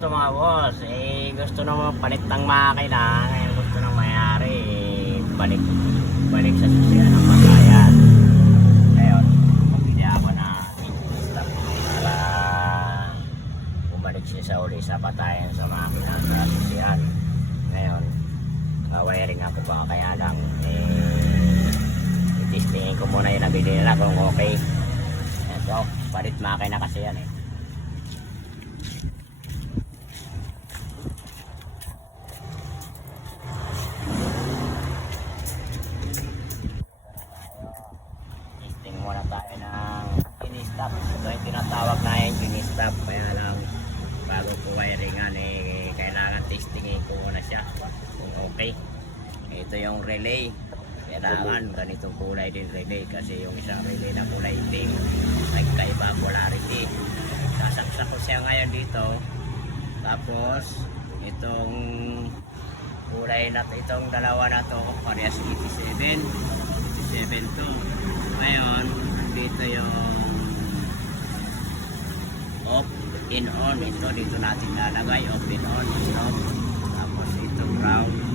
Ito mga boss, gusto nang palit ng makina, gusto nang mayari, balik sa susiyan ng pagkayan. Ngayon, magbili ako na stop para bumalik siya sa uli sa patayan sa makina sa susiyan. Ngayon, wiring ako pa kaya lang, itistingin ko muna yung nabili nila kung okay. Ito, palit makina kasi yan muna tayo ng in-stop. Ito yung tinatawag na yung in-stop. Kaya lang bago po wiringan kailangan testingin ko muna siya kung okay. Ito yung relay. Kailangan ganitong kulay din relay kasi yung isang relay na kulay pink nagkaiba polarity. Sasaksak ko siya ngayon dito. Tapos itong kulay na itong dalawa na to parehas 87 to. Ngayon, dito yung off and on. Ito dito natin lalagay off and on. Stop. Tapos ito ground.